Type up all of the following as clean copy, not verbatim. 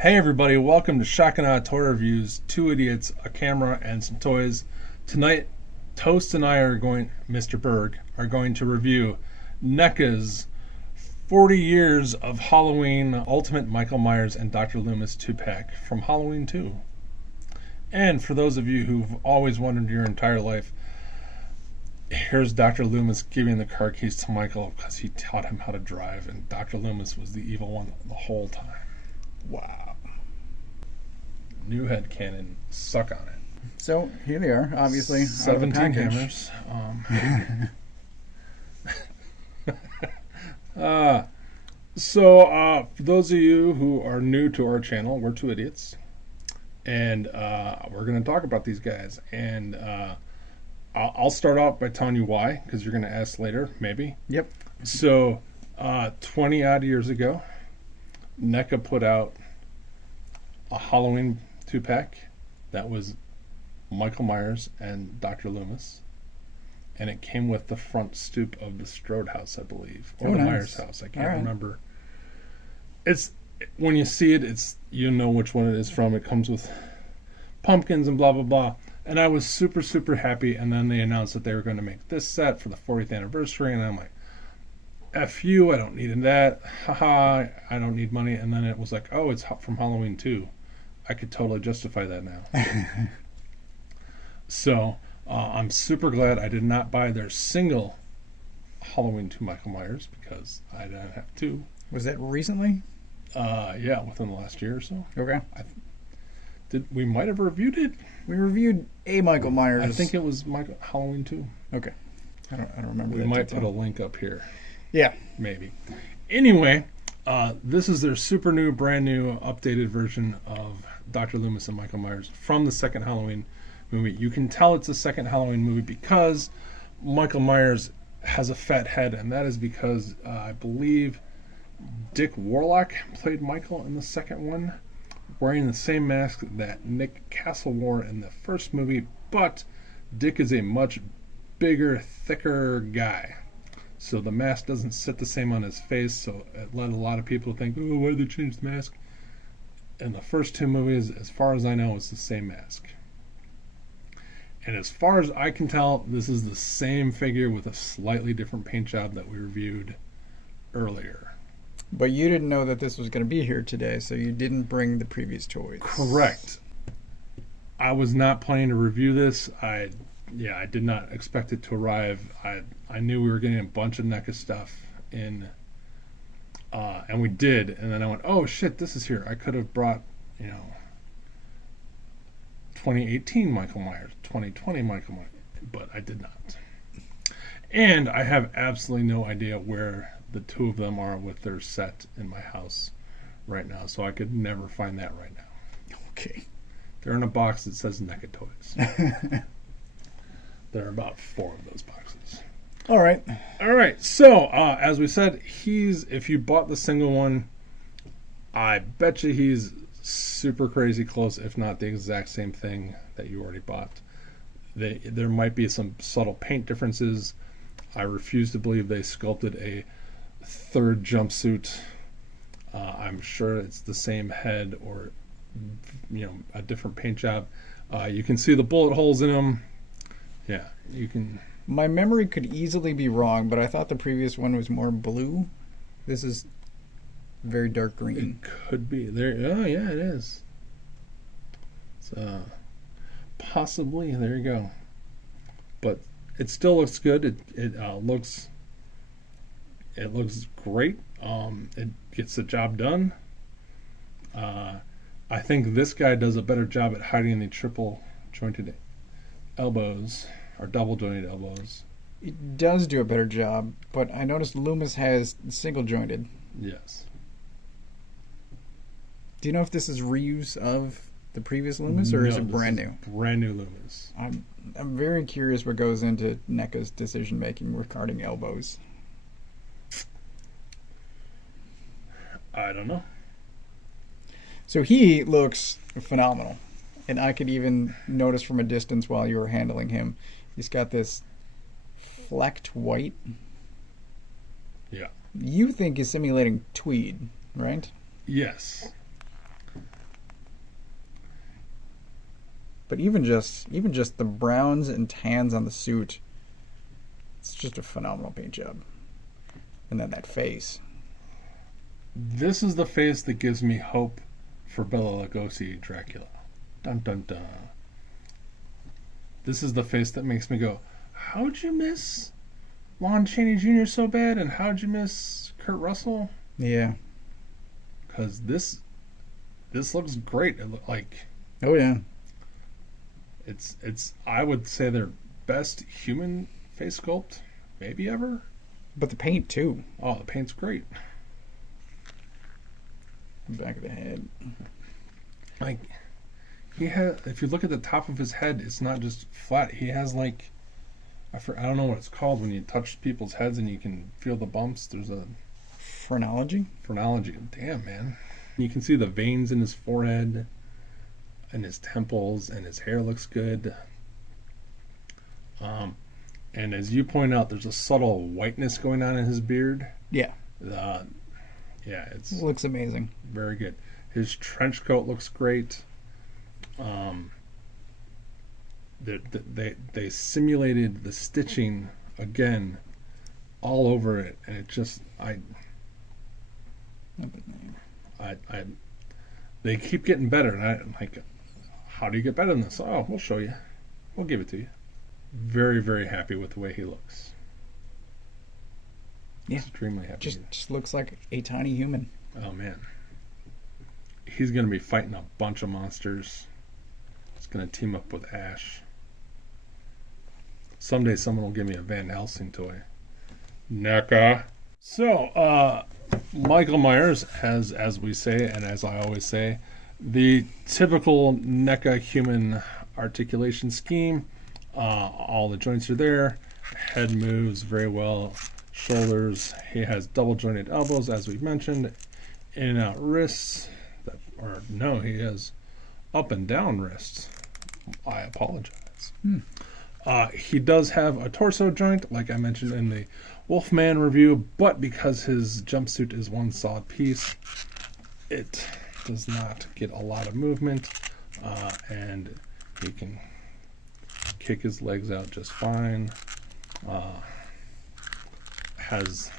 Hey everybody, welcome to Shock and Awe Toy Reviews, two idiots, a camera, and some toys. Tonight, Toast and I Mr. Berg, are going to review Neca's 40 Years of Halloween Ultimate Michael Myers and Dr. Loomis 2-pack from Halloween 2. And for those of you who've always wondered your entire life, here's Dr. Loomis giving the car keys to Michael because he taught him how to drive, and Dr. Loomis was the evil one the whole time. Wow. New headcanon. Suck on it. So here they are, obviously. 17 hammers. For those of you who are new to our channel, we're two idiots. And we're going to talk about these guys. And I'll start off by telling you why, because you're going to ask later, maybe. Yep. So 20 odd years ago, Neca put out a Halloween 2-pack that was Michael Myers and Dr. Loomis, and it came with the front stoop of the Strode house, I believe, or the Myers house. I can't remember. It's when you see it, you know which one it is from. It comes with pumpkins and blah blah blah, and I was super happy. And then they announced that they were going to make this set for the 40th anniversary, and I'm like, F you, I don't need that. Haha, I don't need money. And then it was like, oh, it's from Halloween 2. I could totally justify that now. So I'm super glad I did not buy their single Halloween 2 Michael Myers because I didn't have to. Was that recently? Yeah, within the last year or so. Okay. We might have reviewed it. We reviewed a Michael Myers. I think it was Halloween 2. Okay. I don't remember. We might put a link up here. Yeah. Maybe. Anyway, this is their super new, brand new, updated version of Dr. Loomis and Michael Myers from the second Halloween movie. You can tell it's a second Halloween movie because Michael Myers has a fat head, and that is because I believe Dick Warlock played Michael in the second one, wearing the same mask that Nick Castle wore in the first movie, but Dick is a much bigger, thicker guy. So the mask doesn't sit the same on his face, so it led a lot of people to think, oh, why did they change the mask? In the first two movies, as far as I know, it's the same mask. And as far as I can tell, this is the same figure with a slightly different paint job that we reviewed earlier. But you didn't know that this was going to be here today, so you didn't bring the previous toys. Correct. I was not planning to review this. I did not expect it to arrive. I knew we were getting a bunch of NECA stuff in, and we did. And then I went, oh shit, this is here. I could have brought, 2018 Michael Myers, 2020 Michael Myers, but I did not. And I have absolutely no idea where the two of them are with their set in my house right now, so I could never find that right now. Okay. They're in a box that says NECA Toys. There are about 4 of those boxes. All right. So, as we said, if you bought the single one, I bet you he's super crazy close, if not the exact same thing that you already bought. There might be some subtle paint differences. I refuse to believe they sculpted a third jumpsuit. I'm sure it's the same head or, a different paint job. You can see the bullet holes in them. Yeah, you can. My memory could easily be wrong, but I thought the previous one was more blue. This is very dark green. It could be. Oh, yeah, it is. Possibly. There you go. But it still looks good. It looks great. It gets the job done. I think this guy does a better job at hiding the triple jointed elbows or double jointed elbows. It does do a better job, but I noticed Loomis has single jointed. Yes. Do you know if this is reuse of the previous Loomis, or is it brand new? Brand new Loomis. I'm very curious what goes into NECA's decision making regarding elbows. I don't know. So he looks phenomenal, and I could even notice from a distance while you were handling him, he's got this flecked white. Yeah. You think is simulating tweed, right? Yes. But even just the browns and tans on the suit, it's just a phenomenal paint job. And then that face. This is the face that gives me hope for Bela Lugosi Dracula. Dun dun dun. This is the face that makes me go, how'd you miss Lon Chaney Jr. so bad, and how'd you miss Kurt Russell? Yeah. Because this looks great. It look like Oh yeah. it's I would say their best human face sculpt maybe ever. But the paint too. Oh, the paint's great. Back of the head. Like he has, if you look at the top of his head, it's not just flat. He has like I don't know what it's called when you touch people's heads and you can feel the bumps. There's a Phrenology? phrenology. Damn, man. You can see the veins in his forehead and his temples, and his hair looks good. And as you point out, there's a subtle whiteness going on in his beard. Yeah. Yeah, it's It looks amazing. very good. His trench coat looks great. They simulated the stitching again all over it, and it just they keep getting better, and I'm like, how do you get better than this? Oh, we'll show you. We'll give it to you. Very, very happy with the way he looks. Yeah. Extremely happy. Just looks like a tiny human. Oh man. He's gonna be fighting a bunch of monsters. He's gonna team up with Ash. Someday someone will give me a Van Helsing toy. Neca. So, Michael Myers has, as we say, and as I always say, the typical NECA human articulation scheme. All the joints are there. Head moves very well. Shoulders. He has double jointed elbows, as we've mentioned. In and out wrists. He has up and down wrists. I apologize. He does have a torso joint, like I mentioned in the Wolfman review, but because his jumpsuit is one solid piece, it does not get a lot of movement, and he can kick his legs out just fine. Has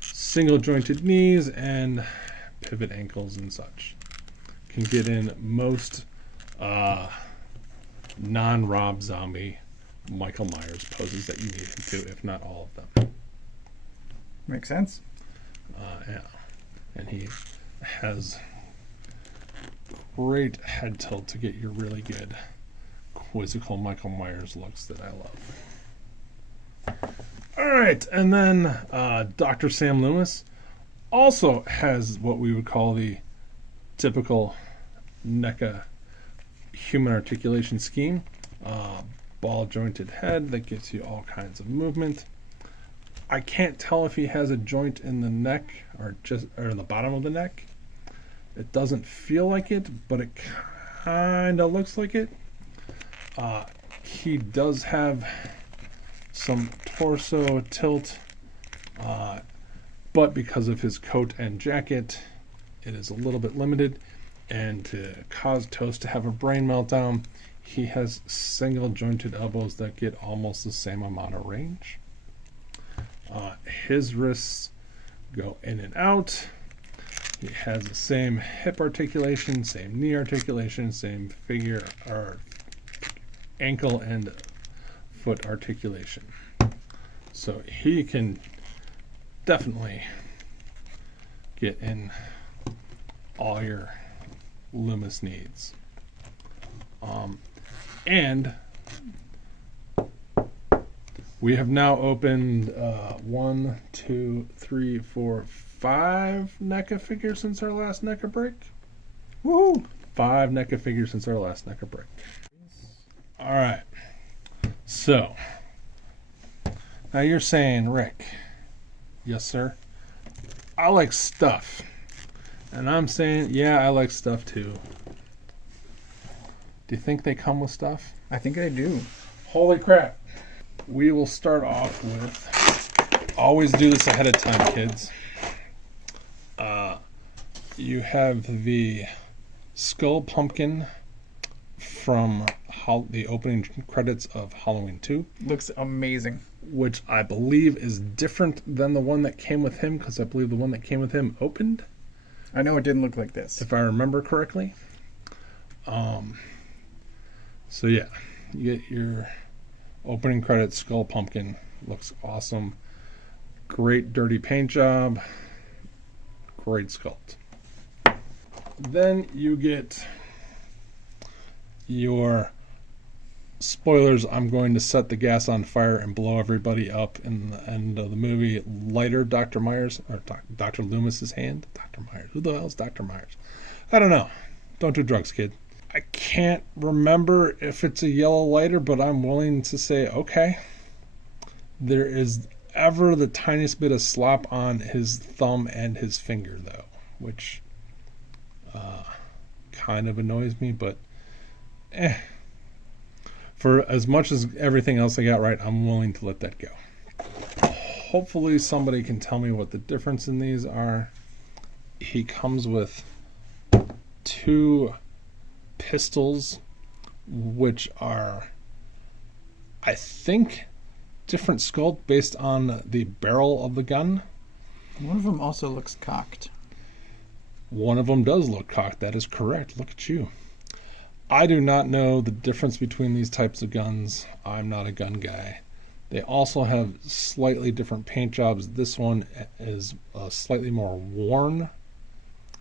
single jointed knees and pivot ankles and such. Can get in most non-Rob Zombie Michael Myers poses that you need him to, if not all of them. Makes sense. Yeah, and he has great head tilt to get your really good quizzical Michael Myers looks that I love. All right, and then Dr. Sam Loomis also has what we would call the typical NECA human articulation scheme. Ball jointed head that gives you all kinds of movement. I can't tell if he has a joint in the neck or in the bottom of the neck. It doesn't feel like it, but it kind of looks like it. He does have some torso tilt, but because of his coat and jacket, it is a little bit limited. And to cause Toast to have a brain meltdown, he has single jointed elbows that get almost the same amount of range. His wrists go in and out. He has the same hip articulation, same knee articulation, same figure or ankle and foot articulation. So he can definitely get in all your Loomis needs. And we have now opened 1, 2, 3, 4, 5 NECA figures since our last NECA break. Woohoo! 5 NECA figures since our last NECA break. All right. So, now you're saying, Rick, yes, sir, I like stuff. And I'm saying, yeah, I like stuff too. Do you think they come with stuff? I think I do. Holy crap. We will start off with, always do this ahead of time, kids. You have the Skull Pumpkin from the opening credits of Halloween 2, Looks amazing. which I believe is different than the one that came with him, because I believe the one that came with him opened, I know it didn't look like this. if I remember correctly. So yeah, you get your opening credits Skull Pumpkin. Looks awesome. Great dirty paint job. Great sculpt. Then you get your spoilers. I'm going to set the gas on fire and blow everybody up in the end of the movie. Lighter Dr. Myers, or Dr. Loomis's hand. Dr. Myers. Who the hell is Dr. Myers? I don't know. Don't do drugs, kid. I can't remember if it's a yellow lighter, but I'm willing to say, okay. There is ever the tiniest bit of slop on his thumb and his finger, though, which kind of annoys me, but for as much as everything else I got right, I'm willing to let that go. Hopefully somebody can tell me what the difference in these are. He comes with 2 pistols, which are, I think, different sculpt based on the barrel of the gun. One of them also looks cocked. One of them does look cocked. That is correct. Look at you. I do not know the difference between these types of guns. I'm not a gun guy. They also have slightly different paint jobs. This one is slightly more worn.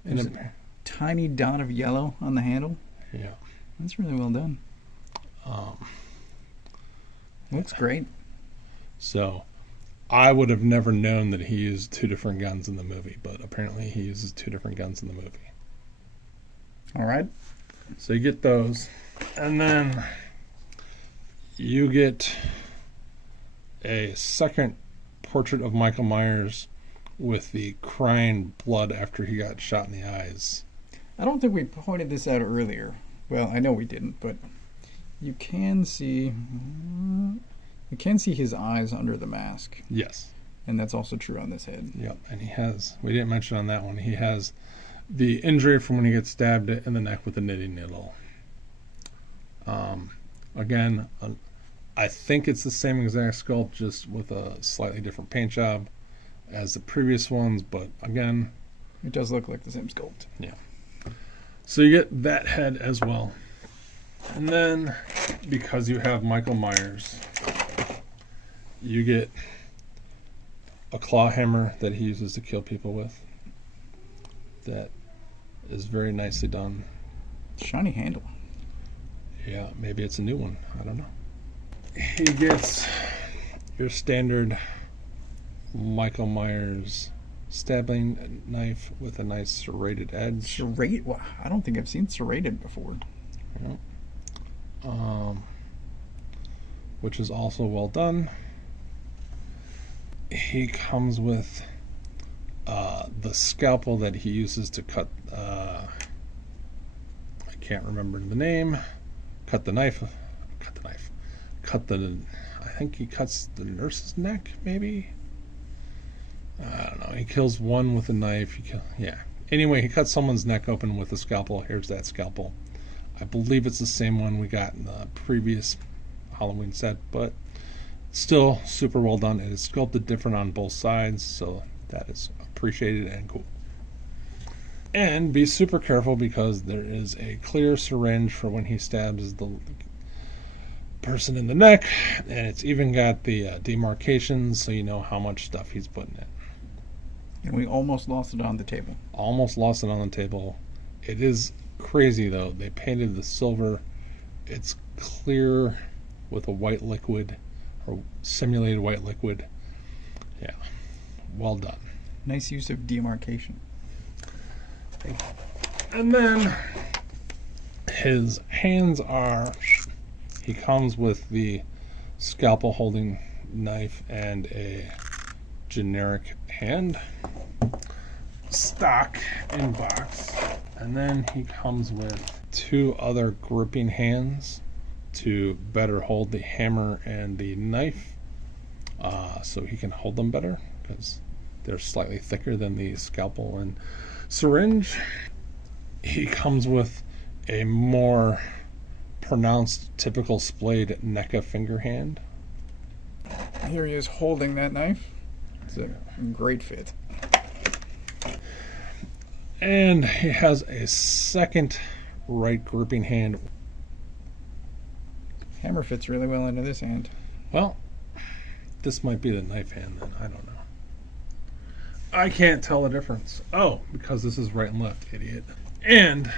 There's a tiny dot of yellow on the handle. Yeah. That's really well done. Looks great. So I would have never known that he used 2 different guns in the movie, but apparently he uses 2 different guns in the movie. All right. So you get those, and then you get a second portrait of Michael Myers with the crying blood after he got shot in the eyes. I don't think we pointed this out earlier. Well, I know we didn't, but you can see his eyes under the mask, Yes. and that's also true on this head. Yep. And he has, we didn't mention on that one, he has the injury from when he gets stabbed in the neck with a knitting needle. Again, I think it's the same exact sculpt, just with a slightly different paint job as the previous ones, but again, It does look like the same sculpt. so you get that head as well. And then, because you have Michael Myers, you get a claw hammer that he uses to kill people with. That is very nicely done. Shiny handle. Yeah, maybe it's a new one. I don't know. He gets your standard Michael Myers stabbing knife with a nice serrated edge. Serrated? Well, I don't think I've seen serrated before. Which is also well done. He comes with the scalpel that he uses to cut, I can't remember the name, cut the, I think he cuts the nurse's neck, maybe? I don't know. He kills one with a knife. Anyway, he cuts someone's neck open with a scalpel. Here's that scalpel. I believe it's the same one we got in the previous Halloween set, but still super well done. It is sculpted different on both sides, so that is appreciated and cool. And be super careful, because there is a clear syringe for when he stabs the person in the neck, and it's even got the demarcations, so you know how much stuff he's putting in. And we almost lost it on the table. Almost lost it on the table. It is crazy, though. They painted the silver. It's clear with a white liquid, or simulated white liquid. Yeah, well done. Nice use of demarcation. And then his hands are, he comes with the scalpel holding knife and a generic hand stock in box, and then he comes with 2 other gripping hands to better hold the hammer and the knife, so he can hold them better, because they're slightly thicker than the scalpel and syringe. He comes with a more pronounced typical splayed Neca finger hand. Here he is holding that knife. It's a great fit. And he has a second right gripping hand. Hammer fits really well into this hand. Well, this might be the knife hand then. I don't know. I can't tell the difference. Oh, because this is right and left, idiot. And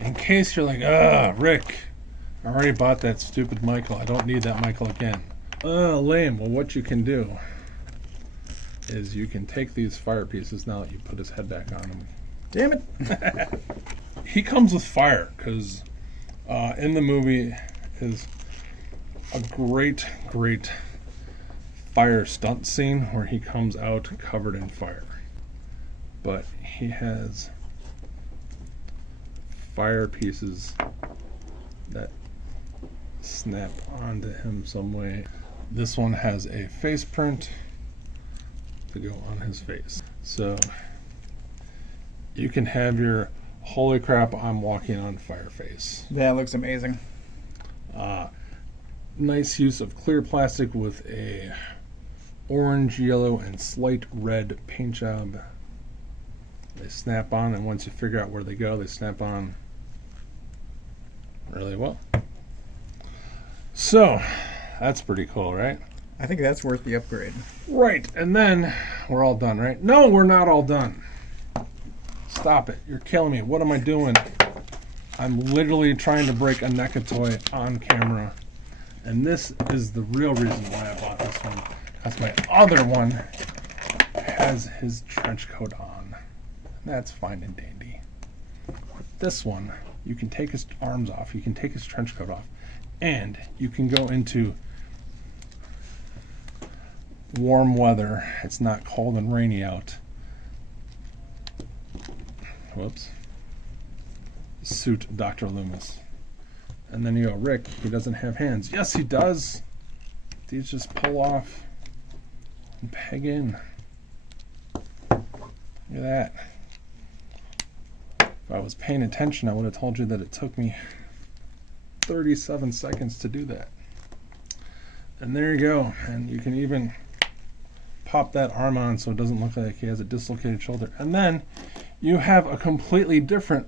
in case you're like, Rick, I already bought that stupid Michael. I don't need that Michael again. Lame. Well, what you can do is you can take these fire pieces now that you put his head back on him. Damn it. He comes with fire because in the movie is a great fire stunt scene where he comes out covered in fire. But he has fire pieces that snap onto him some way. This one has a face print to go on his face. So you can have your holy crap, I'm walking on fire face. That looks amazing. Nice use of clear plastic with a orange, yellow, and slight red paint job. They snap on, and once you figure out where they go, they snap on really well. So that's pretty cool, right? I think that's worth the upgrade. Right, and then we're all done, right? No, we're not all done. Stop it. You're killing me. What am I doing? I'm literally trying to break a Neca toy on camera. And this is the real reason why I bought this one. Because my other one has his trench coat on. That's fine and dandy. With this one, you can take his arms off. You can take his trench coat off. And you can go into warm weather. It's not cold and rainy out. Whoops. Suit Dr. Loomis. And then you go, Rick, he doesn't have hands. Yes, he does. These just pull off and peg in. Look at that. If I was paying attention, I would have told you that it took me 37 seconds to do that. And there you go. And you can even pop that arm on so it doesn't look like he has a dislocated shoulder. And then you have a completely different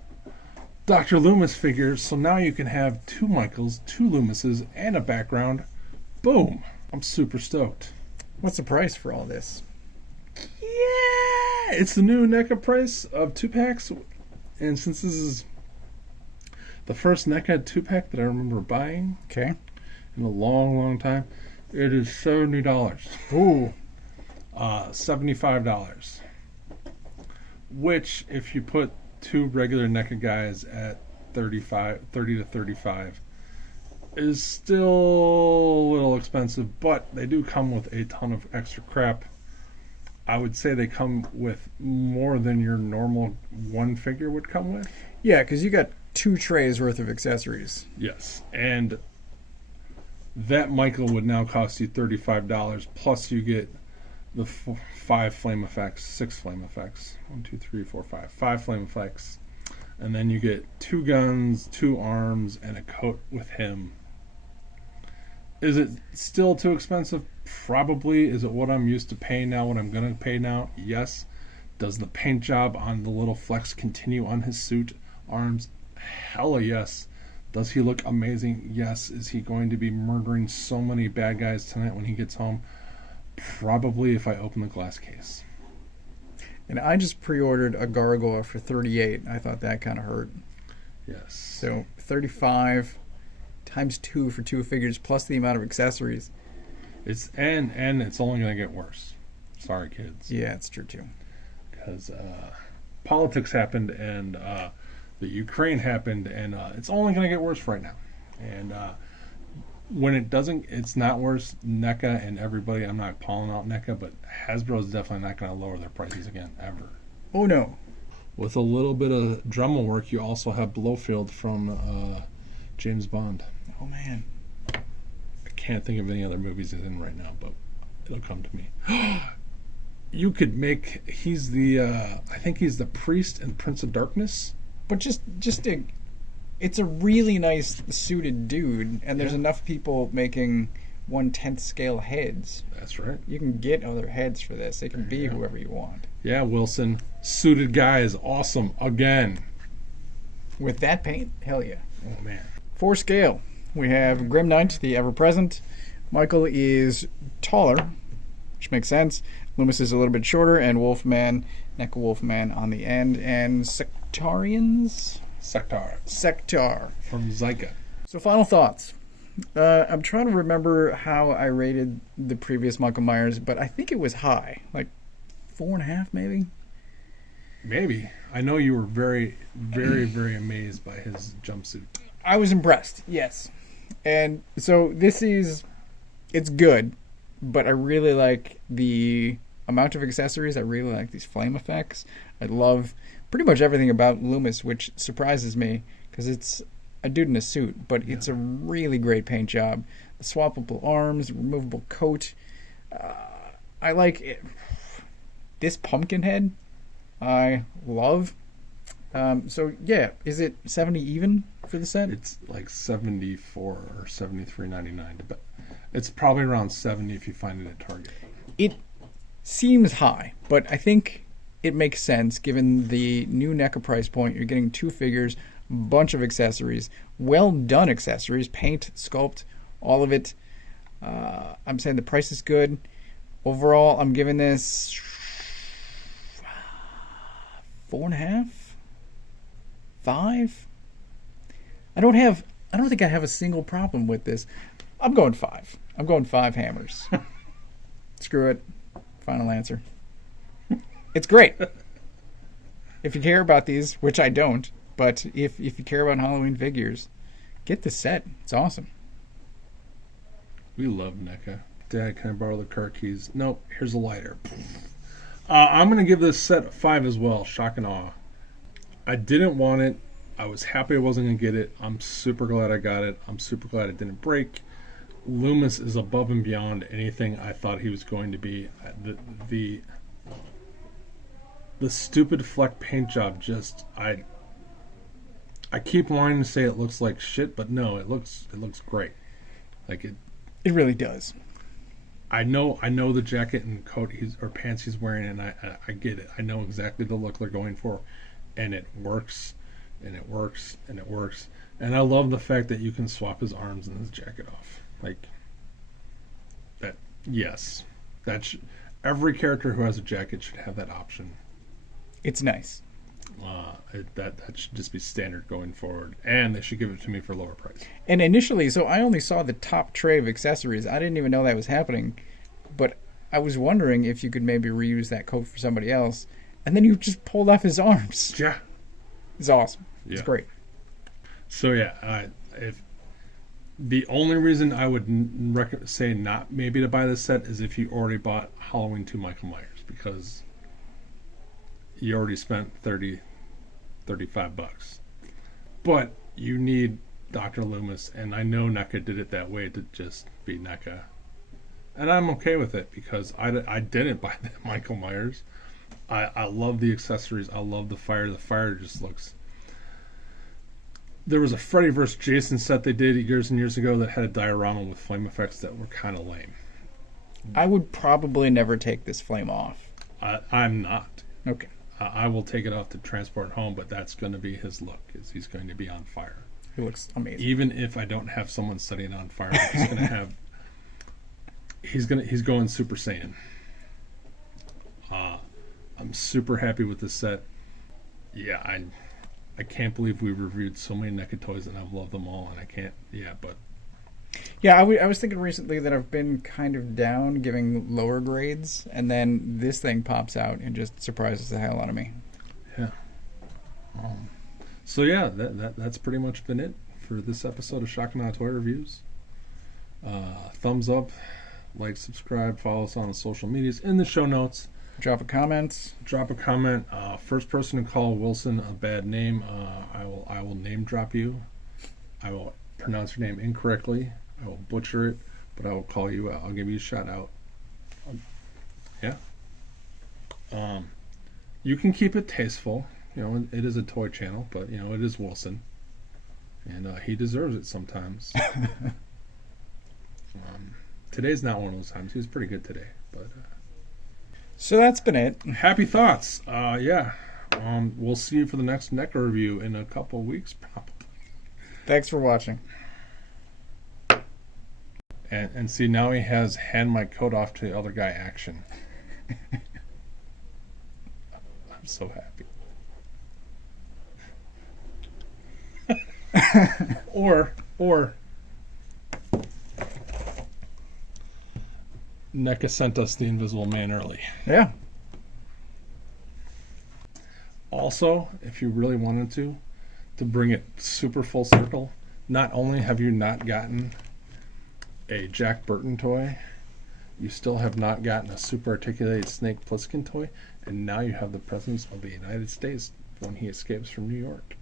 Dr. Loomis figure, so now you can have two Michaels, two Loomises, and a background. Boom! I'm super stoked. What's the price for all this? Yeah! It's the new NECA price of 2-packs, and since this is the first NECA 2-pack that I remember buying Okay. in a long time, it is $70. Ooh. $75. Which, if you put two regular NECA guys at 30 to 35, is still a little expensive, but they do come with a ton of extra crap. I would say they come with more than your normal one figure would come with. Yeah, because you got 2 trays worth of accessories. Yes, and that Michael would now cost you $35, plus you get the 5 flame effects, 6 flame effects. 1, 2, 3, 4, 5. 5 flame effects. And then you get 2 guns, 2 arms, and a coat with him. Is it still too expensive? Probably. Is it what I'm used to paying now, what I'm going to pay now? Yes. Does the paint job on the little flex continue on his suit, arms? Hella yes. Does he look amazing? Yes. Is he going to be murdering so many bad guys tonight when he gets home? Probably, if I open the glass case. And I just pre-ordered a gargoyle for $38. I thought that kind of hurt. Yes. So $35 times 2 for 2 figures plus the amount of accessories. It's and it's only going to get worse. Sorry, kids. Yeah, it's true too. Because politics happened and the Ukraine happened, and it's only going to get worse right now. And when it doesn't, it's not worse. NECA and everybody, I'm not calling out NECA, but Hasbro is definitely not going to lower their prices again, ever. Oh no. With a little bit of Dremel work, you also have Blofeld from James Bond. Oh man. I can't think of any other movies he's in right now, but it'll come to me. You could make, he's the, I think he's the priest in Prince of Darkness. But just it's a really nice suited dude, and there's Yeah. enough people making 1/10 scale heads. That's right. You can get other heads for this. They can There be you go. whoever you want. Yeah, Wilson. Suited guy is awesome again. With that paint, hell yeah. Oh, man. 4 scale. We have Grim Knight, the ever present. Michael is taller, which makes sense. Loomis is a little bit shorter, and Wolfman, Neca Wolfman on the end, and Sectarians? Sectar. From Zyka. So, final thoughts. I'm trying to remember how I rated the previous Michael Myers, but I think it was high, like 4.5 maybe. Maybe. I know you were very, very, very amazed by his jumpsuit. I was impressed, yes. And so it's good, but I really like the amount of accessories. I really like these flame effects. I love pretty much everything about Loomis, which surprises me because it's a dude in a suit, but it's a really great paint job. The swappable arms, removable coat. I like it. This pumpkin head. I love. So yeah, is it 70 even for the set? It's like 74 or 73.99. But it's probably around 70 if you find it at Target. It seems high, but I think it makes sense given the new NECA price point. You're getting 2 figures, bunch of accessories, well done accessories, paint, sculpt, all of it. I'm saying the price is good. Overall, I'm giving this 4.5, 5. I don't think I have a single problem with this. I'm going 5. I'm going 5 hammers. Screw it. Final answer. It's great. If you care about these, which I don't, but if you care about Halloween figures, get the set. It's awesome. We love NECA. Dad, can I borrow the car keys? Nope. Here's a lighter. I'm going to give this set a 5 as well. Shock and awe. I didn't want it. I was happy I wasn't going to get it. I'm super glad I got it. I'm super glad it didn't break. Loomis is above and beyond anything I thought he was going to be. The stupid Fleck paint job just I keep wanting to say it looks like shit, but no, it looks great. Like it really does. I know the jacket and coat or pants he's wearing, and I get it. I know exactly the look they're going for, and it works, and it works, and it works. And I love the fact that you can swap his arms and his jacket off. Like that. Yes, every character who has a jacket should have that option. It's nice. That should just be standard going forward, and they should give it to me for lower price. And initially, so I only saw the top tray of accessories. I didn't even know that was happening, but I was wondering if you could maybe reuse that coat for somebody else. And then you just pulled off his arms. Yeah, It's awesome. It's Yeah. great. So yeah, if the only reason I would say not maybe to buy this set is if you already bought Halloween 2 Michael Myers, because you already spent $35. But you need Dr. Loomis, and I know NECA did it that way to just be NECA. And I'm okay with it because I didn't buy the Michael Myers. I love the accessories. I love the fire. The fire just looks... There was a Freddy vs. Jason set they did years and years ago that had a diorama with flame effects that were kind of lame. I would probably never take this flame off. I'm not. Okay. I will take it off to transport home, but that's going to be his look, is he's going to be on fire. It looks amazing. Even if I don't have someone setting it on fire, he's going to have... He's going Super Saiyan. I'm super happy with this set. Yeah, I can't believe we reviewed so many NECA toys and I've loved them all, and I can't... Yeah, but... Yeah, I was thinking recently that I've been kind of down giving lower grades, and then this thing pops out and just surprises the hell out of me. Yeah. So yeah, that's pretty much been it for this episode of Shock and Awe Toy Reviews. Thumbs up, like, subscribe, follow us on the social medias in the show notes. Drop a comment. Drop a comment. First person to call Wilson a bad name, I will name drop you. I will pronounce your name incorrectly. I will butcher it, but I will call you out. I'll give you a shout out. Yeah. You can keep it tasteful. You know, it is a toy channel, but you know, it is Wilson. And he deserves it sometimes. Today's not one of those times. He was pretty good today. But So that's been it. happy thoughts. Yeah. We'll see you for the next Neca review in a couple of weeks, probably. Thanks for watching. And see, now he has hand my coat off to the other guy action. I'm so happy. or Neca sent us the Invisible Man early. Yeah. Also, if you really wanted to bring it super full circle, not only have you not gotten a Jack Burton toy, you still have not gotten a super articulated Snake Plissken toy, and now you have the presence of the United States when he escapes from New York.